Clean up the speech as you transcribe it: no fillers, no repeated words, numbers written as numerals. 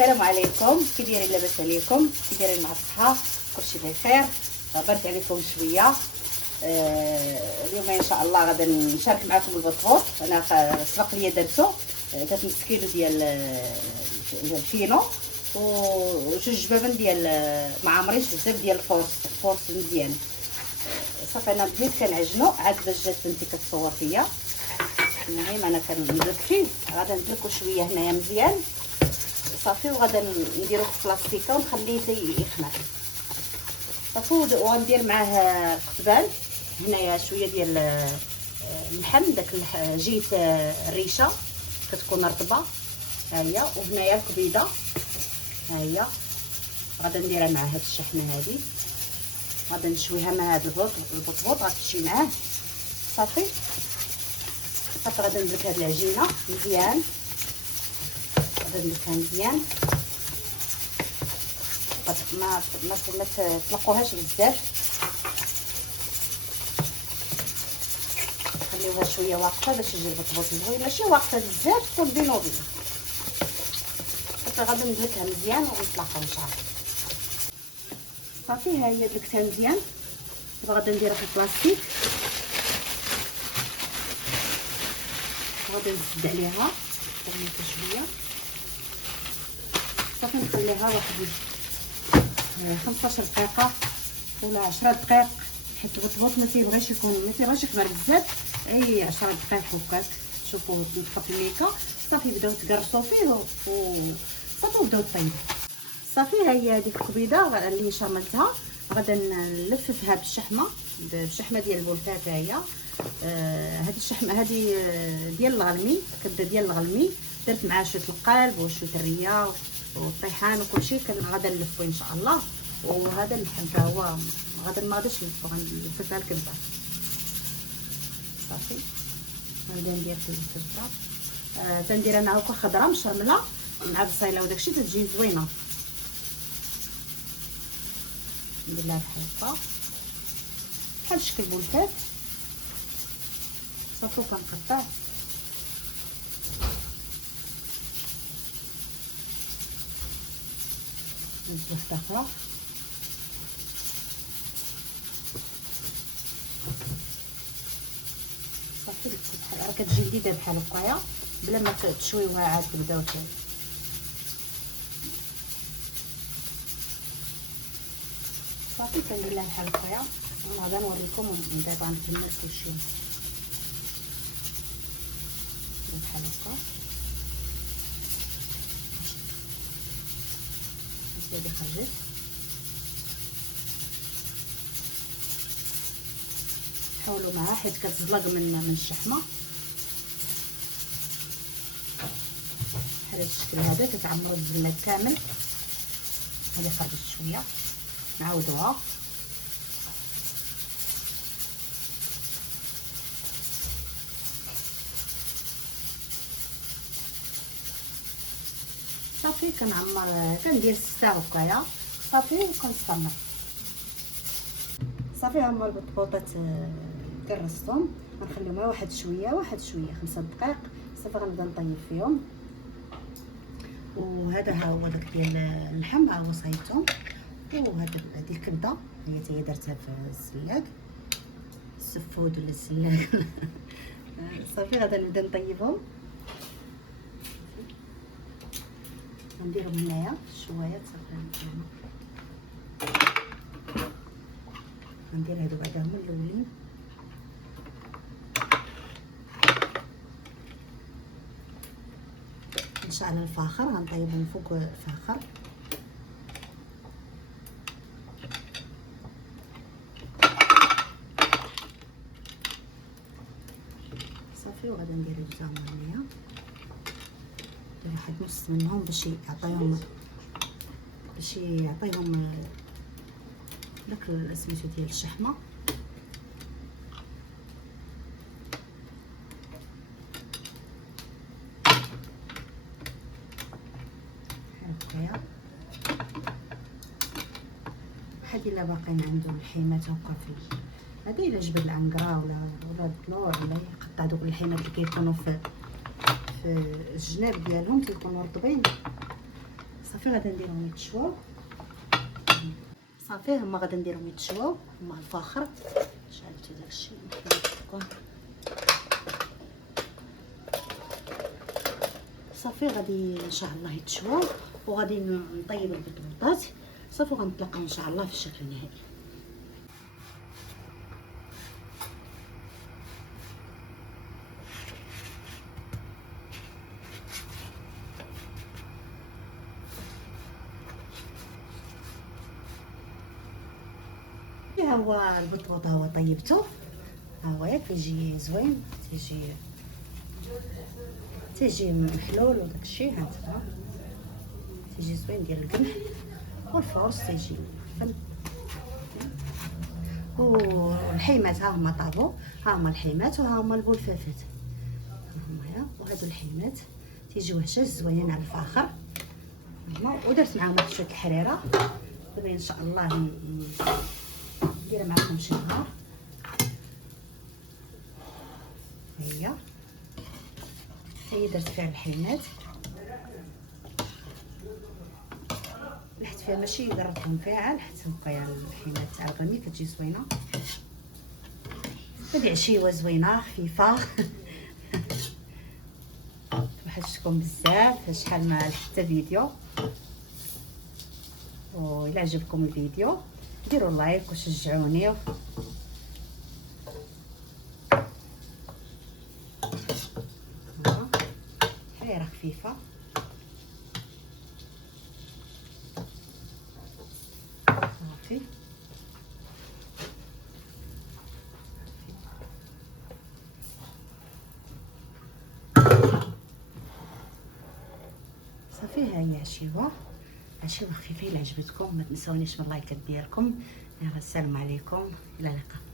السلام عليكم، كي دايرين؟ لاباس عليكم؟ كي دايرين مع الصحه؟ كلشي بخير. غبرت عليكم شويه. اليوم ان شاء الله غادي نشارك معكم البطبوط. انا سبق ليا درتو، درت نص كيلو ديال الفينو وجوج جبابن ديال معمرين، بزاف ديال الفورس مزيان. صافي انا بديت كنعجنو عاد باش جات بنتي كتصور فيا. المهم انا كنضرب فيه، غادي ندلكو شويه هنايا مزيان صافي، وغادا نديروه في بلاستيكه ونخليه يخمر صافي. وندير معاه قطبان هنايا شويه ديال اللحم، داك جيت الريشه كتكون رطبه، ها هي. وهنايا الكبيده، ها هي، غادا نديرها مع هاد الشحنه هادي، غادا نشويها مع هاد البطبوط غتمشي معاه صافي. صافي غادا ندلك هاد العجينه مزيان، غادا ندلكها مزيان، ما تطلقوهاش بزاف، خليوها شويه واقفه باش يجي البطبوط زوين، ماشي واقفه بزاف، تكون بينو بين. صافي غادا ندلكها مزيان ونطلقها ان شاء الله صافي. ها هي دلكتها مزيان، غادا نديرها في البلاستيك، غادا نزيد عليها شويه صافي، نخليها واحد 15 دقيقه ولا 10 دقائق، حيت البطبوط ما تيبغيش يخمر بزاف، اي 10 دقائق هكاك. شوفوا نطفى الميكا صافي، بداو تقرصوا فيه صافي وبداو طيبوا صافي. ها هي هذيك الكبيده اللي شرملتها، غادا نلففها بالشحمه ديال البولفات. ها هي هذه الشحمه هذه ديال الغلمي، كبده ديال الغلمي، درت معها شويه القلب وشويه الريه والطيحان وكلشي. غادا نلفو ان شاء الله. وهذا اللحم حتى هو غادا ما غاديش نلفو، غنلفو فيها الكبده صافي. غادا ندير فيه الكبده، تندير انا هكا خضره مشرمله مع بصيله وداكشي، تتجي زوينه. ندير لها بحال هكا بحال شكل بولفات صافي، وكنقطع ندير واحده اخرى صافي. راه كتجي جديده بحال هكايا بلا ما تشويوها عاد تبداو صافي. كندير لها بحال هكايا، غادا نوريكم من بعد غنكمل كلشي بحال هكا. هادي خرجت، حاولوا معها حيت كتزلق من الشحمه بحال هاد الشكل هذا. كتعمروا الزلات كامل. هادي خرجت شويه، نعاودوها صافي. كنعمر كندير 6 هكايا صافي وكنستمر صافي. هما البطبوطات كرستهم، غنخليهم واحد شويه 5 دقائق صافي. غنبدا نطيب فيهم. وهذا ها هو داك ديال اللحم، ها هو صايبتهم. وهذا هذه الكبده هي حتى هي درتها في السلاق، السفود ولا السلاق صافي. غادا نبدا نطيبهم، نديرهم هنايا شويه صافي. غندير هادو بعدا هما الاولين نشعل الفاخر، غنطيبهم فوق الفاخر صافي. وغادا ندير الجزام هنايا، ندير واحد نص منهم باش يعطيهم داك سميتو ديال الشحمه. هكايا واحد الا باقيين عندهم الحيمات هكا في هذا، الا جبد العنقره ولا الطلوع، ولا يقطع دوك الحيمات اللي كيكونوا في الجناب ديالهم تيكونوا رطبين صافي غادي نديرهم يتشواو. صافي هما غادي نديرهم يتشواو مع الفاخر. شعلت داكشي صافي غادي ان شاء الله يتشواو وغادي نطيب البطبوطات صافي وغنتلاقاو ان شاء الله في الشكل النهائي. ها هو البطبوط ها هو طيبته، ها هو ياك كيجي زوين، تيجي محلول وداكشي. ها انتما تيجي زوين ديال القمح والفرص تيجي فل. والحيمات ها هما طابو، ها هما الحيمات وها هما البلفافات، ها هما وهادو الحيمات تيجيو هشاش زوينين على الفاخر. ودرت معاهم واحد شويه الحريره. دابا ان شاء الله ندير معكم شي نهار. هي درت فيها الحيمات، لحت فيها ماشي قررتهم فيها، لحت هكايا الحيمات تاع الغني كتجي زوينه هادي عشيوه زوينه خفيفه. وحشتكم بزاف، شحال ما حتى فيديو. وإلا عجبكم الفيديو ديروا لايك وشجعوني. حريره خفيفه صافي. صافي ها هي عشيوه خفيفه. الا عجبتكم ما تنسونيش من اللايكات ديالكم. يلا السلام عليكم، الى اللقاء.